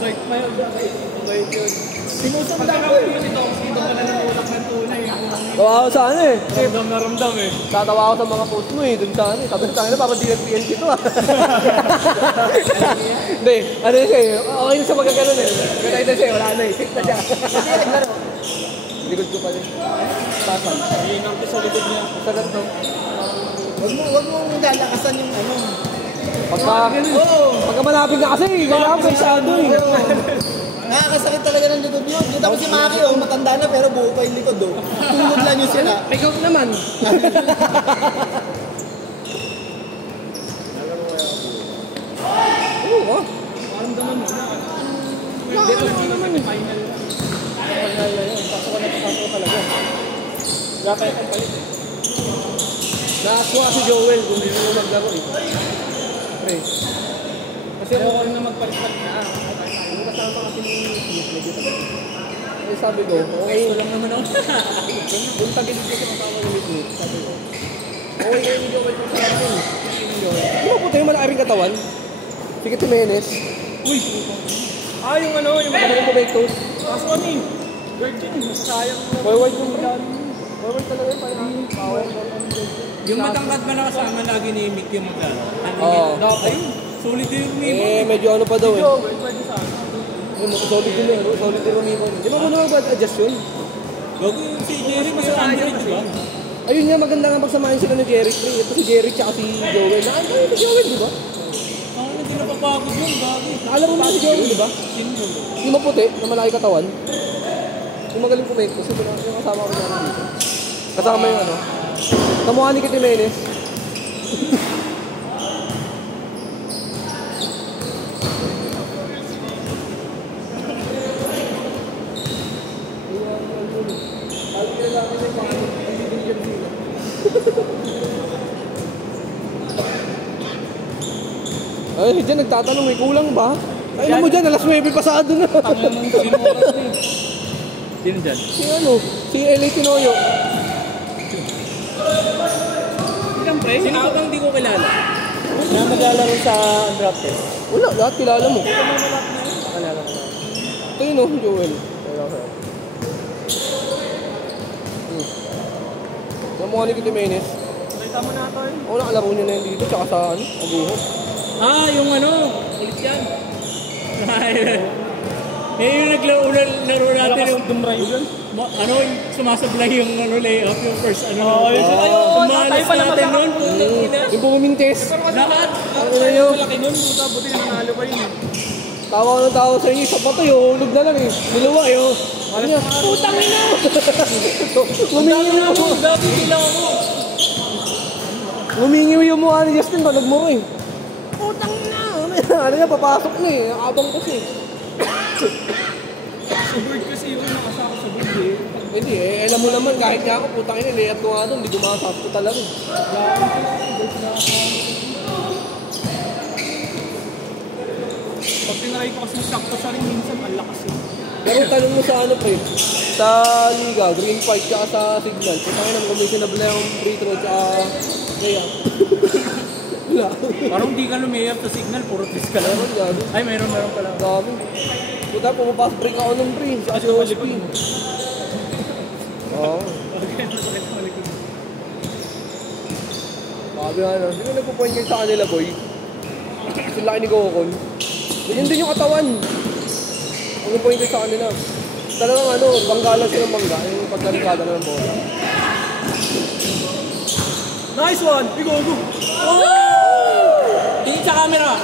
Mabait pa yun. Mabait yun. Sinusundan ko yun. Ito pa na nanulak ng tunay. Tawa ako sa ano eh. Ramdam na ramdam eh. Tatawa ako sa mga post mo eh. Dun sa ano eh. Sabi sa akin na parang DFPNC ito ah. Hindi. Ano yun siya eh. Okay na siya magkaganon eh. Ganay na siya eh. Wala na eh. Sit na siya. Hindi naglaro. Likod ko pa rin. Tasan. Iinang ko sa likod niya. Sagat no. Huwag mo lalakasan yung ano. Pagka malapit na kasi. Kailangan masyado eh. Nakakasakit talaga ng likod yun. Dito ako si Maki, oh, matanda na pero buo pa yung likod. Oh. Tungod lang yung sila. Pick up naman. Oo. Parang daman mo na. Hindi ko naman eh. Final. Final na yun. Pasok ko talaga. Wala pa yung palit eh. Nakakuha si Joel kung hindi mo maglaro eh. Pre. Kasi ako rin na magpalit-palit na. Yung kasama kasi ni Smith, medyo tagal. Eh sabi ko, okay. Gusto lang naman ako. Kung tagilid ko sa kasama ni Smith, sabi ko, okay kayo ni Joel kung sa akin. Di ba puto yung malaki rin katawan? Sige Jimenez. Uy! Yung ano, yung Ano yung tomatoes? kaso ano eh. Virgin, masasayang mo. Forward yung madami. Forward talaga yung parang power. Yung matangkad ba na kasama lagi ni Mick yung magano? Oo. Ayun, sulit din yung Mimo. Eh, medyo ano pa daw eh. Pwede sa ano. Solid din eh. Solid din umimo. Di ba kung naman ba adjust yun? Bago yung si Jerry, mas Android, di ba? Ayun nga, maganda nga pagsamahin sila ni Jerry. Ito si Jerry tsaka si Joel. Nakakaya si Joel, di ba? Hindi na papagod yun, bago. Nakalaro na si Joel, di ba? Sino yun? Yung maputi, na malaki katawan. Yung magaling kumake ko. Kasi yung kasama ko namin dito. Kasama yung ano. Kamukha ni Kit Jimenez. Ay, dyan nagtatanong, may kulang ba? Ay, alam mo dyan, alas 9 pasado na. Sino oras na eh? Sino dyan? Si ano? Si L.A. Tinoyo. Siyempre, sino ba bang di ko kilala? Na maglalaro sa undrafted. Wala, lahat kilala mo. Kilala ko. Ito yun o, Joel. Yung mukha ni Kit Jimenez. Nakita mo na ito eh. Oo, nakalaro niya na yun dito, tsaka sa ano, Aguho. Yung ano, ulit yan. Yung naglaro natin yung dumray yun. Ano, sumasablay yung layoff, yung first ano. Tumalas natin nun. Yung bumintes. Lahat. Ano na yun? Malaki nun, buti na nanalo pa yun. Tawa ko ng tao sa inyo, isa pa to yung hulog na lang eh. Niluwa eh oh. Ano niya? Putang ina! Humingi mo. Dati kailangan ko. Humingi mo yung mukha ni Justin, balag mo eh. Putang ina! Ano niya, papasok na eh. Nakabang kasi. Sa board kasi yung nakasama sa board eh. Hindi eh, alam mo naman kahit nga ako, putang ina, layat ko nga doon, hindi gumasap ko talaga eh. Pag tinry ko kasi sakto siya rin minsan, ang lakas eh. Pero tanong mo sa ano pre, sa Liga, Green Fight tsaka sa Signal, putang ina, commissionable na yung free throw tsaka kaya. Wala. Parang di ka lumayap sa signal, puro tris ka lang. Ay, meron pala. Dami. Puta, pumapasok break ako nung pre, sa OSP. Oo. Sabi nga na, sino nagpo-point kayo sa kanila boy? Yung laki ni Gokon. Ganyan din yung katawan. Ang point kayo sa kanila. Talagang ano, banggalan silang bangga, yung pagkalikada na ng bola. Nice one! Go! Oh! Tingin sa camera!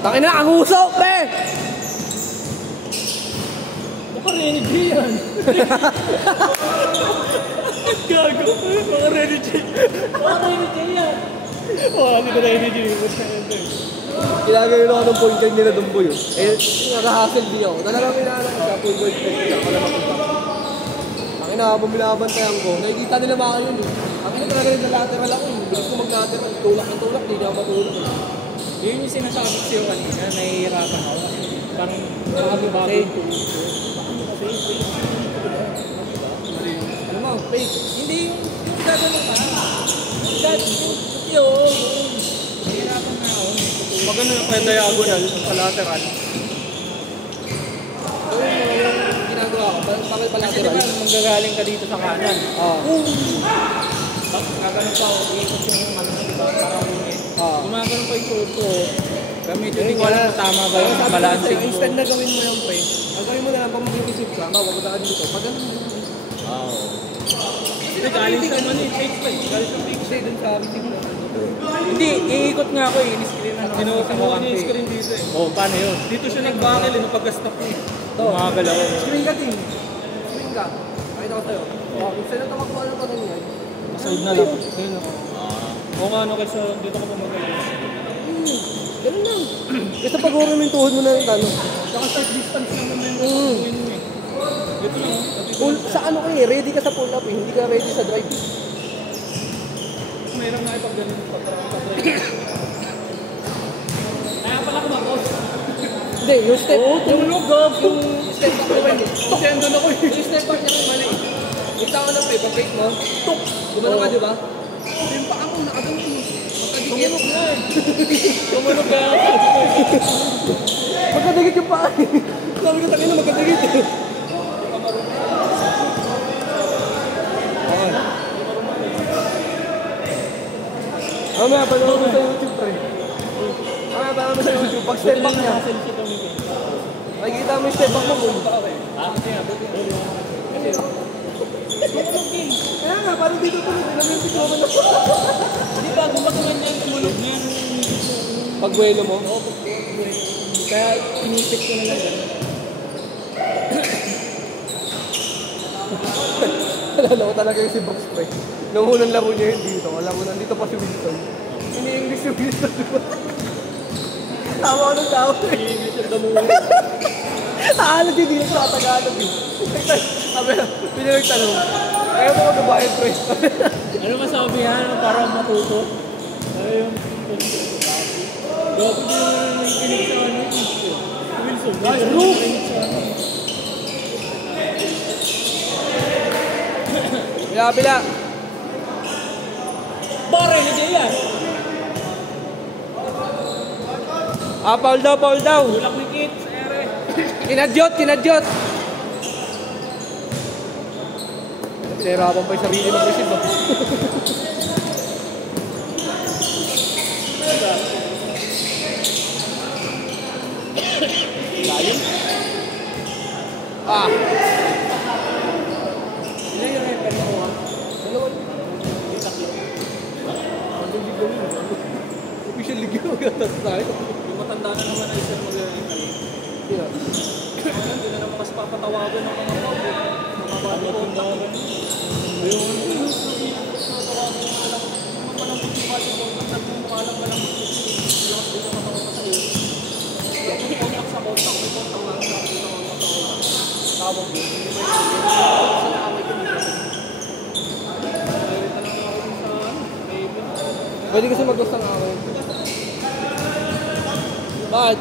Takin na, ang usok, pre! Baka Renny J yan! Gago! Baka Renny J! Baka Renny J yan! Hindi ko Renny J. Ginagawin ako ng point guard nila doon boy. Eh, naka-hustle din ako. Talagang minaanak ko siya, point guard point guard ako na mapunta. Takin na, habang binabantayan ko, nakikita nila mga yun eh. Akin na talaga rin na lateral ako eh. Bilis ko mag-lateral, tulak ng tulak, hindi na ako matulak eh. Yun yung sinasabi ko sa'yo kanina, nahihirapan ako. Parang nakababago yung tuloy ko. Ano mo, fake? Hindi yung gagano ka. Yung nahihirapan na ako. Magano yung kaya diagonal sa lateral. Bakit pala Kasi diba, manggagaling ka dito sa kanan. Gaganon pa, iikot yung ano, diba, para ulit. Gumaganon pa yung tuhod ko. Kaya medyo di ko alam kung tama ba yung balancing ko. Instead na gawin mo yung pre, gawin mo na lang pag mag-receive ka, wag ka dito. Pag ganun mo. Hindi, galing sa man eh. Galing sa fix. Hindi, dun sa receive na. Hindi, iikot nga ako eh. Ini-screen ano. Ini-screen dito eh. Oo, paano yun? Dito siya nag-buckle eh, nung pag-stop ko eh. Umagal ako. Screen ka, team. Screen ka. Pakita ko sa'yo. Instead na tamakbo ano pa rin yan. Side na lang. Ayun ako. Oo nga ano kasi dito ko pumagaling. Ganun lang. Kasi pag-uro mo yung tuhod mo na yung tanong. Saka start distance lang naman yung gawin mo eh. Dito lang. Sa ano ka eh, ready ka sa pull-up eh, hindi ka ready sa drive. Mayroon nga pag ganun pa-drive. Kaya pala kumakos. Hindi, yung step. Yung lugog, yung step back mo yun eh. Kasi andun ako eh. Yung step back niya mali. Yung tao na pre, pag-break mo, tuk! Gumano ka, di ba? Yung paa mo, nakagano mo. Tumunog na eh. Tumunog na. Magkadagit yung paa eh. Sabi ko takin na magkadagit eh. Mamaya, panood mo sa YouTube, pre. Mamaya, panood mo sa YouTube. Pag step back niya. Makikita mo yung step back mo. Kaya nga, parang dito po. Alam yung pito mo na. Hindi ba, gumagaman niya yung tumunog niya. Pagbuelo mo? Oo, kaya pinipit ko na lang yan. Alala ko talaga yung si Box, pre. Nung unang laro niya yun dito. Alam mo, nandito pa si Wilson. Ini-English yung Wilson, di ba? Tawa ko ng tao, eh. Ini-English yung damuha. Taalog yun, di na sa Tagalog, eh. Sabi na, pinagtanong. Kaya mo mag-babayad, pre. Ano masabi yan? Para matuto? Ano yung... Gabi din naman yung kinig sa ano yung Wilson. Guys, look! Bila. Bare, hindi yan! Foul daw. Tulak ni Kit sa ere. Kinadyot. Pinahirapan pa yung sarili mag-receive, ba? Layon? Ilan yung refer mo ha? Official league yung magandang tayo. Yung matanda na naman ay isang mag-refer. Hindi na naman mas papatawagan ng mga tao. Mga body contact. Ayun. Pwede kasi mag-gusto ng away. Bakit?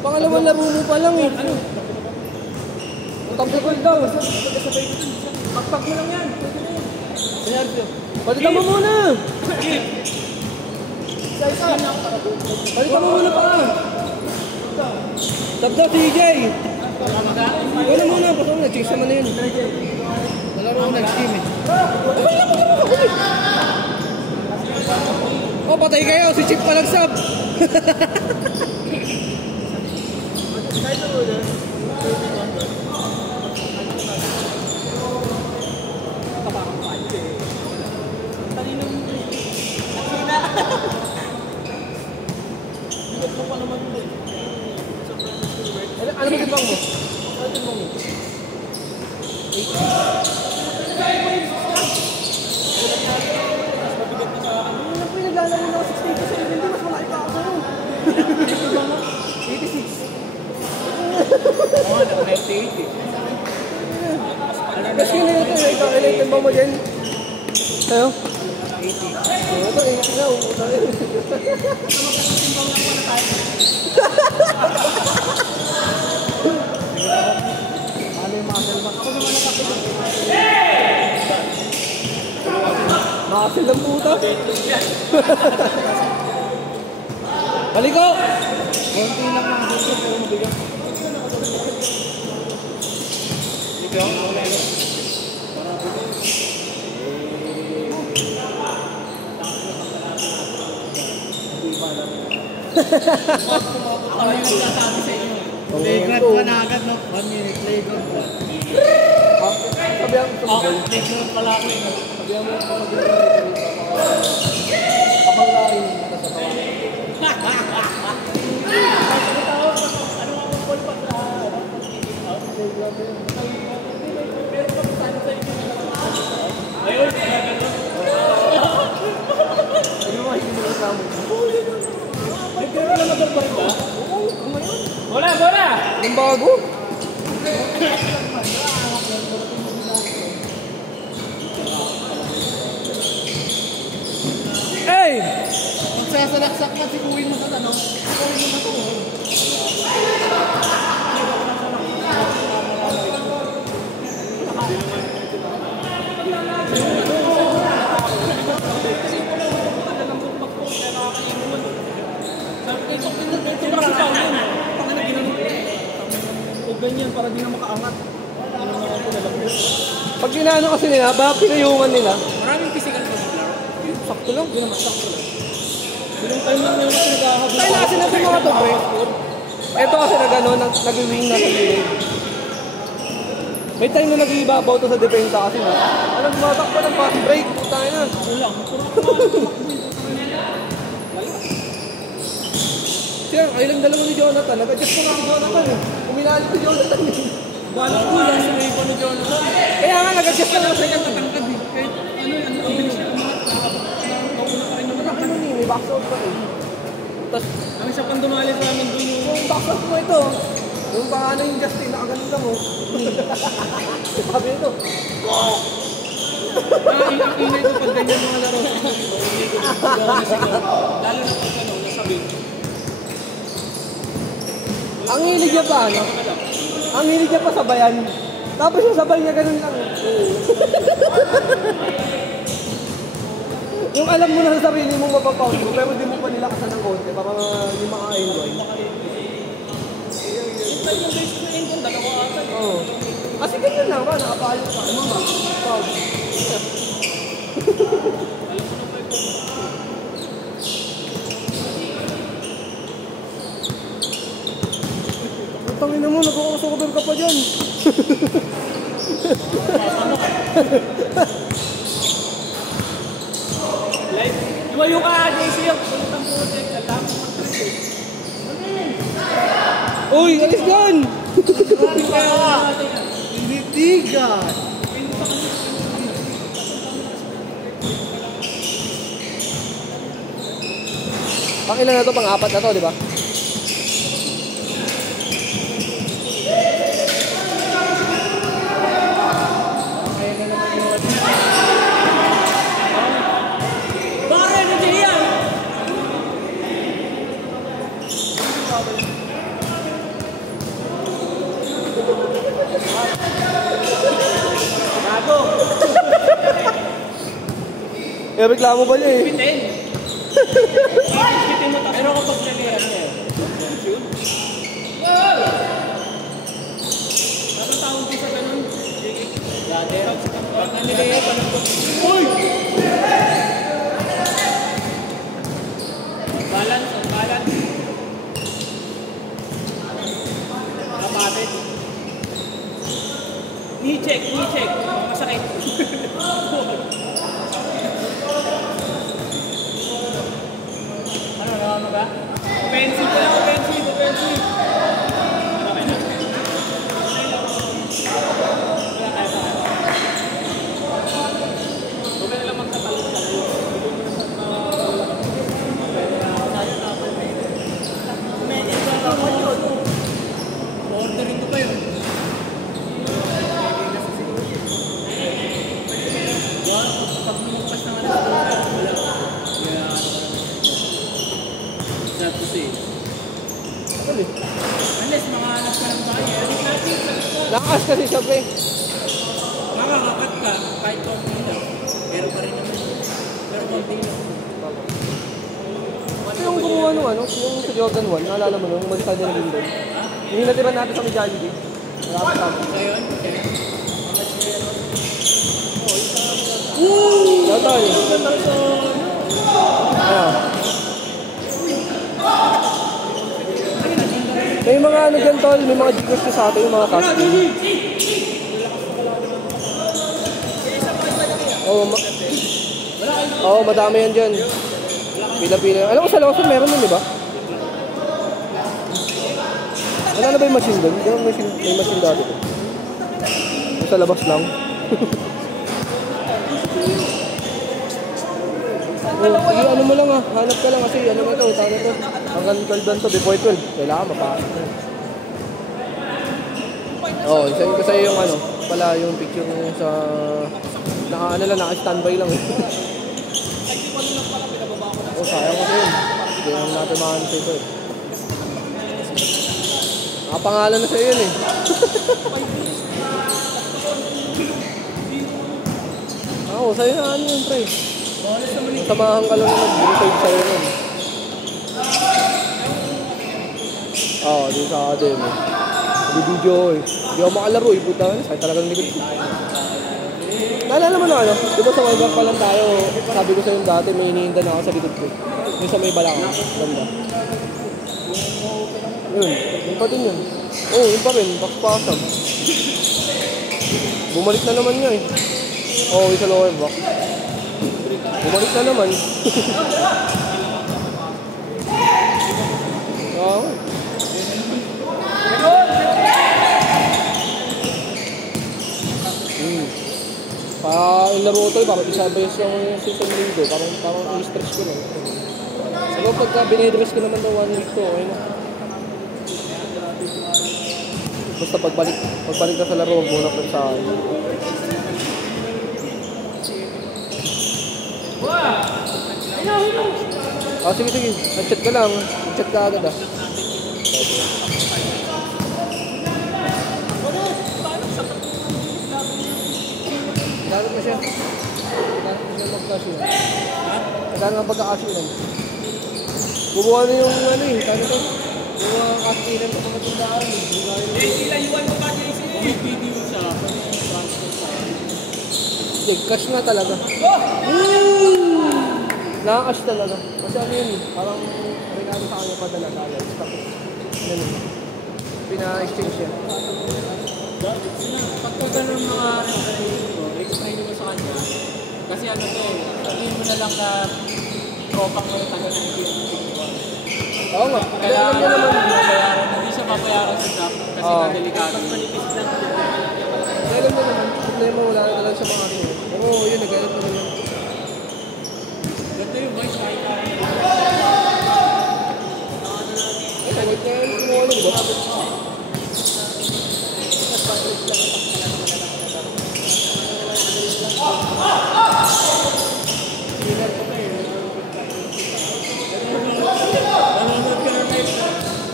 Pangalawang laro mo pa lang eh. Ang tagdagol daw. Pakpak mo lang yan. Balikan mo muna. Balikan mo muna pa. Sab daw, TJ. Ikaw na muna. Pasok na. Chase naman na yun. Nalaro ko nag-steam eh. Oh, patay kayo. Si Chip pa nag-sub. Ano ba timbang mo? Ano timbang mo? 80. Ano pinaglalaro na ako 68 hindi mas malaki pa ako sa'yo. 86. Oo, naka-98 eh. Kasi yun ito eh. Ikaw, ilan timbang mo dyan? Sa'yo? 80. Ito, 80 na. Umuta rin. Makasal ng puta. Baliko! Konti lang mga gusto pero mabigat. Ako yung nagsasabi sa inyo. Playground ko na agad, no? 1 minute, playground ko. Sabihan mo Oh, playground pala ako eh. Sabihan mo kapag lain na sa tawa. Ano ang call pa sa ayun, Ano mo hindi mo reklamo? bola, bola! Anong bago? Hey! Magsasalaksak ka, sikuhin mo sa tanong. Sikuhin mo sa tuhod. Ganyan para di na makaangat. Pag ginano kasi nila, ba pinayungan nila? Maraming physical pa sila. Sakto lang, hindi naman sakto lang. Bilang time lang nila kasi naghahabol. Tayo na kasi natin mga to, pre. Ito kasi nag-wing na sa gilid. May time na nag-iibabaw to sa depensa kasi na. Anong tumatakbo ng fast break? Tayo na. Wala. Siya, kayo lang dalawa ni Jonathan. Nag-adjust ko nga si Jonathan eh. Uminali si Jonathan eh. Balang ko lang sa may pano Jonathan. Kaya nga, nag-adjust ka lang sa kanya. Tatangkad eh. Kahit ang bilis niya umangat. Nakauna pa rin naman. Ano nun eh, may box out pa eh. Tapos, Ang isa pang dumali sa amin doon yung box out mo ito. Yung paano yung Justin, nakaganon lang oh. Sabi ito. Wow! ang ingay ko pag ganyan mga laro. Ingay ko pag lalo na pag nasabi. Ang hilig niya pa ano? Ang hilig niya pa sabayan. Tapos yung sabay niya ganun lang. Yung alam mo na sa sarili mong mapapound mo, pero di mo pa nilakasan ng konti para hindi maka-enjoy. Yung base na yun kung dalawa ata. Oo. Kasi ganyan lang ba? Nakapayos ka. Ano ba? Pound. Tangina mo, nagkakasober ka pa dyan. Like, lumayo ka, JC, yung puntang putik. Alam mo mag-trip. Uy, alis dyan! Tinitigan. Pang ilan na to? Pang-apat na to, di ba? Bakit na dyan yan? Gago. Eh, reklamo ba niya eh? Bitin. Bitin mo tapos. Pero kapag nag-iyan niya. Ano tawag ko sa ganun? Dati. Pag nanigay pa ng uy! Balance, balance. Kapatid. Knee check, knee check. Masakit. Ano ba? Offensive ka lang, offensive, offensive. Okay na. Huwag ka nalang magtatalong-talong. Ordering ko pa yun. Pag bumukas naman sa doon, wala. Sad to say. Unless mga anak ka ng bahay, Lakas kasi siya, pre. makakakat ka kahit konti lang. Pero pa rin naman. Pero konti lang. Ito yung gumawa nung ano, yung sa Jordan 1, naalala mo nung umalis tayo na rin doon. Yung hinatiran natin sa Jollibee. Wala pa. Ngayon, Tol. May mga ano dyan, Tol. May mga Gcash na sa atin, yung mga casting. Oo, madami yan dyan. Pila-pila. Alam ko sa Lawson meron nun, di ba? Wala na ba yung machine doon? May machine dati ko. Sa labas lang. Sige, ano mo lang ah. Hanap ka lang kasi ano na ito. Tama ito. Hanggang 12 lang ito. Before 12. Kailangan mapasok na. Oo, isend ko sa'yo yung ano. Pala yung picture mo sa... naka-standby lang eh. Oh, sayang kasi yun. Hindi naman natin makahanap ito eh. Nakapangalan na sa'yo yun eh. Oo, sa'yo na ano yun, pre. Samahan ka lang na nag-receive sa'yo nun. Oo, di sa akin eh. Di video eh. Di ako makalaro eh, puta. Sa'yo talagang likod ko. Naalala mo na ano? Di ba sa Viber pa lang tayo, sabi ko sa'yo dati, may iniinda na ako sa likod ko. Yung sa may balak ako. Ganda. Yun pa din yun. Oo, yun pa rin. Pakspasag. Bumalik na naman niya eh. Oo, yung sa lower back. Bumalik na naman. Oo. Yung laro ito, parang isabay yung season linggo. Parang i-stretch ko lang. Siguro pagka binidress ko naman ng 1 week to, okay na. Basta pagbalik ka sa laro, huwag muna pa sa akin. Ah, sige. Nag-chat ka lang. Nag-chat ka agad ah. Dapat na siya. Dapat na siya magkasinan. Kailangan nga pagkakasinan. Bubuha na yung ano eh. Kano to? Yung mga kasinan ko mga tundaan. sila iwan mo ba, JC? Video siya. Hindi, cash nga talaga. Nakakash talaga. Kasi ano yun eh. Parang regalo sa kanya padala talaga. Tapos, ano pina-exchange siya. Pagka ganun mga explain mo sa kanya. Kasi ano to eh, sabihin mo na lang na tropang mo yung tagal ng pinag-iwan. Oo nga. Kailangan mo naman hindi siya papayaran sa shop kasi delikado. Kailan mo naman, problema wala na talaga sa mga ating. Oo, yun, nag-edit mo naman. Ganda yung voice kahit Ay, wait na yun, kinuha di ba?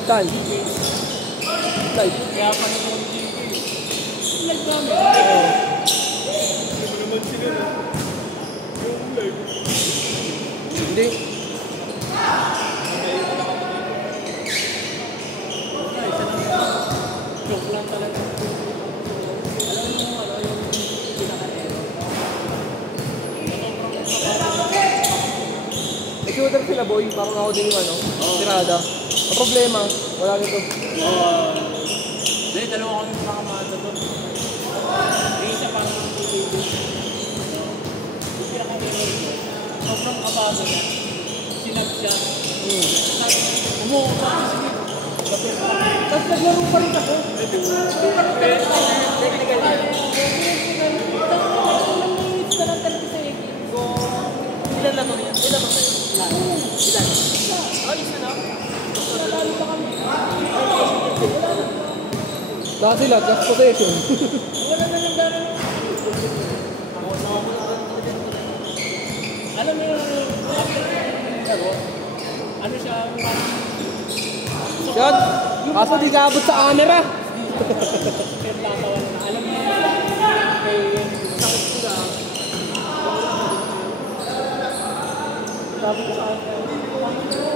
Saan? Live. kaya pa na yung live namin. Hindi. Joke lang talaga. Alam mo yung pinaka-ero. Nag-order sila boy, parang ako din yung ano, tirada. Ang problema, wala nito. Hindi, dalawa kami makamada doon. May isa parang ang tutulog. Yung pinaka-ero ko, sobrang kabado na. Sinag siya. Umuha pa kasi tapos naglaro pa rin ako. Ilan na to niya? Ilan ba kayo? Ilan? Isa na? Nalalo pa kami. Lahat sila, just possession. Wala na yung gano'n. Alam mo yung laro? Ano siya? Parang Yan, kaso di kaabot sa camera. pinatawa na. Alam mo yung sakit ko lang. Sabi ko sa akin, sabi ko sa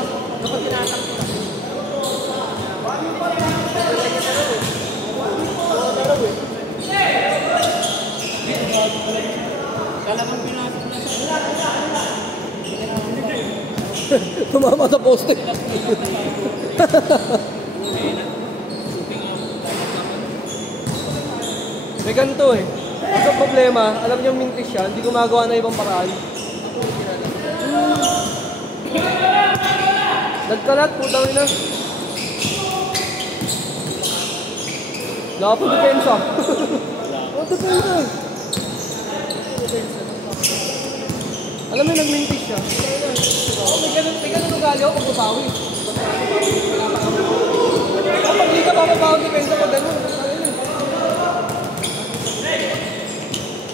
akin, Tumama sa poste. May ganito eh. Ang problema, alam niyo mintis siya, hindi gumagawa na ibang paraan. Nagkalat, putang ina. Wala pa depensa. Wala depensa eh. Alam mo, nagmintis siya. May ganun ugali ako pag upawi. Pag di ka papabawi, depensa ko ganun.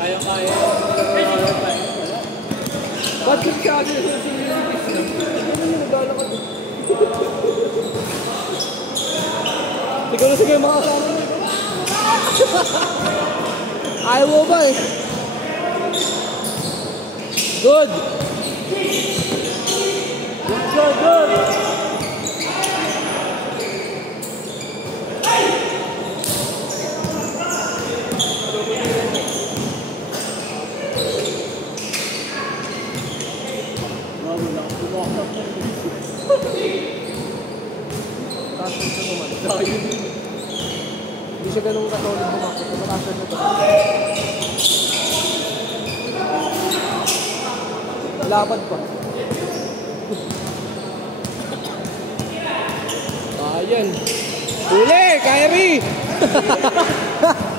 Kaya. Ba't yung siya din sa siniligis niya? Ano yung nagala ka doon? Siguro sige mga kasama niya. Ayaw mo ba eh? Good! Good! Hindi siya ganun katulad bumakot. Matasan na ito. Lapad pa. Ayan. Huli! Kyrie!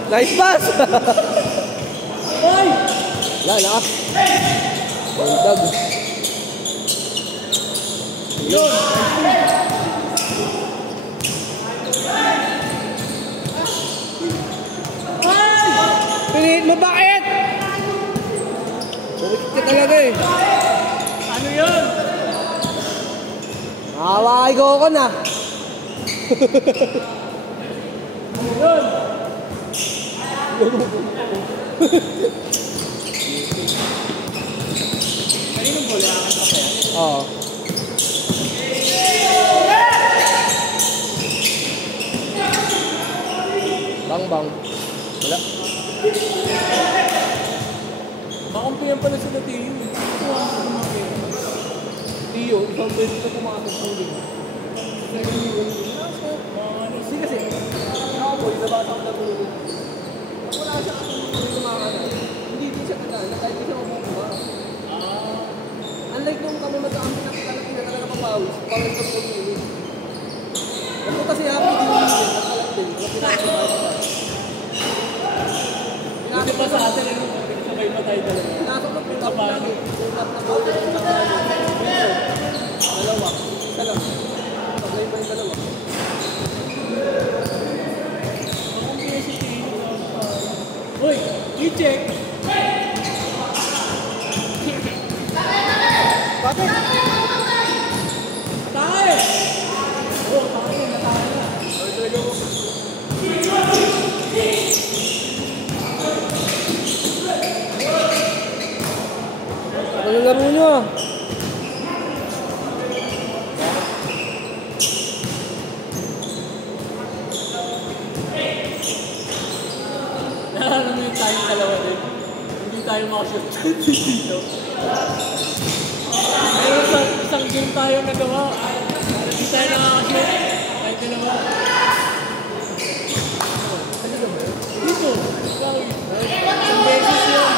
Nice pass! Lala. Buldag. Yun! Pinihit mo bakit? Bumikit ka talaga eh. Ano yun? Nakawakay ko na. Yun! Kaninong bola ang pa kaya? Oo. Bang. Wala. Makampihan pala sila Tiyo. Tiyo, isang beses na pumasok sa ulit. Kasi kasi, ako boy, nabasa ko na ulit. Pag wala siya kasi tumakas, hindi siya kagana, kahit di siya mabubuha. Unlike nung kami mag-aampi na talaga papawis, pawis sa ulit. Ako kasi happy din yun, nakalat din. Hindi pa sa atin ano, sabay pa tayo talaga. Pinasok na pull-up lang eh. Pull-up na goal sa dalawa. Isa lang. Sablay pa yung dalawa. Makampihan si Tiyo. Uy! I-check! Bakit? Tayo! Oo, tayo na. Ano yung laro nyo ah? Alam mo yung tayong dalawa din. Hindi tayo makashoot dito. Meron isang game tayo nagawa. Hindi tayo nakakashoot. Kahit dalawa. Dito. Isang beses yun.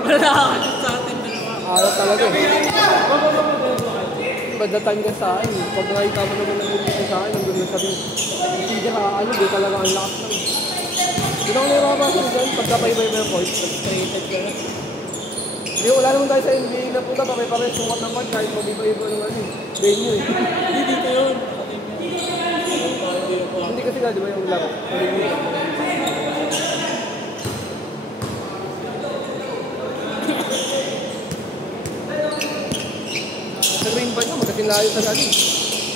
Wala nakakashoot sa atin dalawa. Araw talaga eh. Pagdating ka sa akin, pag nakita mo naman ng ulit sa akin, nandun na sabi, hindi ka ano, di talaga ang lakas lang. Hindi ako nababasa dyan, pagka-5-5 points. Frustrated ka na. Hindi, wala naman tayo sa NBA na puta, pare-pare sukat ng pag kahit mag-iba-iba ng ano, venue eh. Hindi dito yun. Hindi kasi nga, di ba yung laro? Sa green band nyo, magkasinlayo sa galing.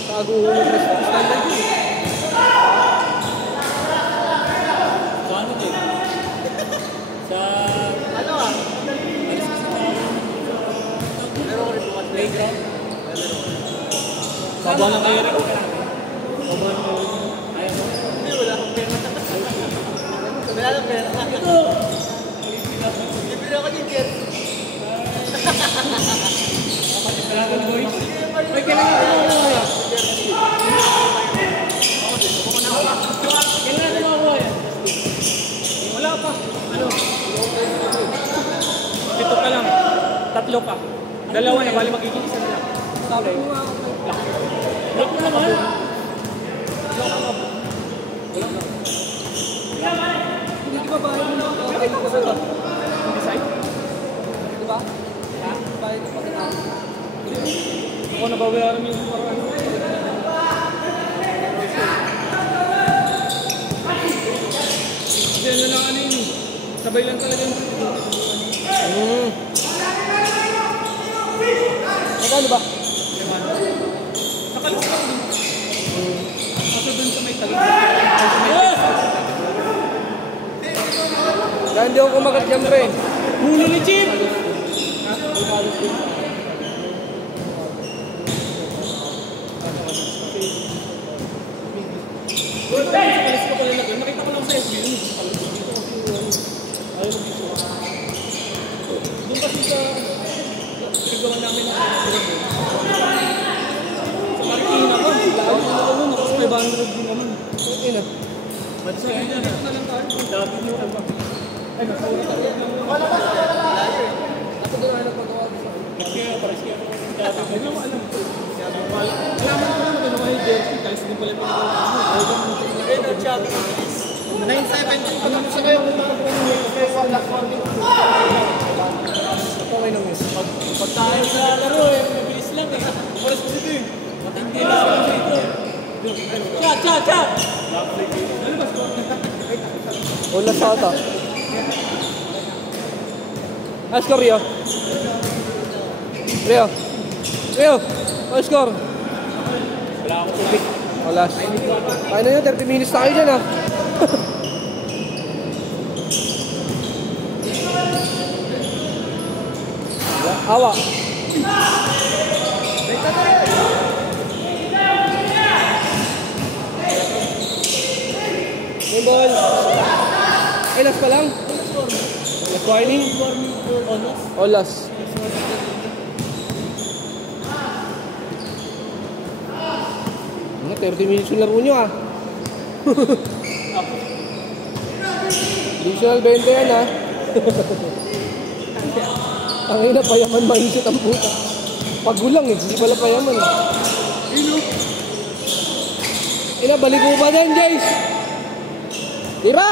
Sa aguhulog na standard yun. Sa ano din? Sa... Ano ah? Meron ko rin bukas playground. Baba ng Eric. Baba ng ayaw mo. Hindi, wala akong pera. Wala akong pera. Ito! Bibili ako ng jersey. natin, boys. Uy, kailan natin makuha yan? Kailan natin makuha yan? Wala pa. Ano? 7 pa lang. 3 pa. 2 na, bali magiging 1 na lang. Sabi mo nga. Lock mo naman. Hindi ka ba bayad mo na? Nakita ko sa'yo. Decide? Di ba? Ha? Bayad mo pa kita. Ako nababayaran mo yung parang ano. Kasi ano lang ano yun. Sabay lang talaga yung Magkano ba? nakalis lang din. Kaso dun sa may tagig. Kaya hindi ako kumagat dyan, pre. Huli ni Chip! Alis ko ko nilagay. Nakita ko lang sa FB yun. Ayaw mag-issue. Doon kasi sa pinagawa namin ng sa parking ako. Lahat na ako nun. Tapos 500 din naman. Okay na. Ba't sa inyo na lang tayo? Dati nyo ka ba? Ay, nakauna tayo lang. Ako doon ay nagpagawa ko sa Kaya, pares kaya ako ng dati. Ano mo alam ko? Alaman ko naman ano kayo jersey. Kahit hindi pala pinagawa. Eh, na-chat. 9-7. Ano sa kayo? Okay lang yun. Pag tayo sa laro eh, mabilis lang eh. Pares ko dito eh. Matindi na sila dito. Chat! Wala sa ata. Score, Rio. Rio! Ano score? Wala akong tubig. Wala. Kaya na yun, 30 minutes na kayo dyan, ha? Awa. May ball. Ay, last pa lang. Last warning. O, last. Ano, 30 minutes yung laro nyo, ah. Additional 20 yan, ah. Ang ina, payaman maisip ang puta. Pagulang eh, hindi pala payaman. Ina, balik mo pa din, guys. Tira!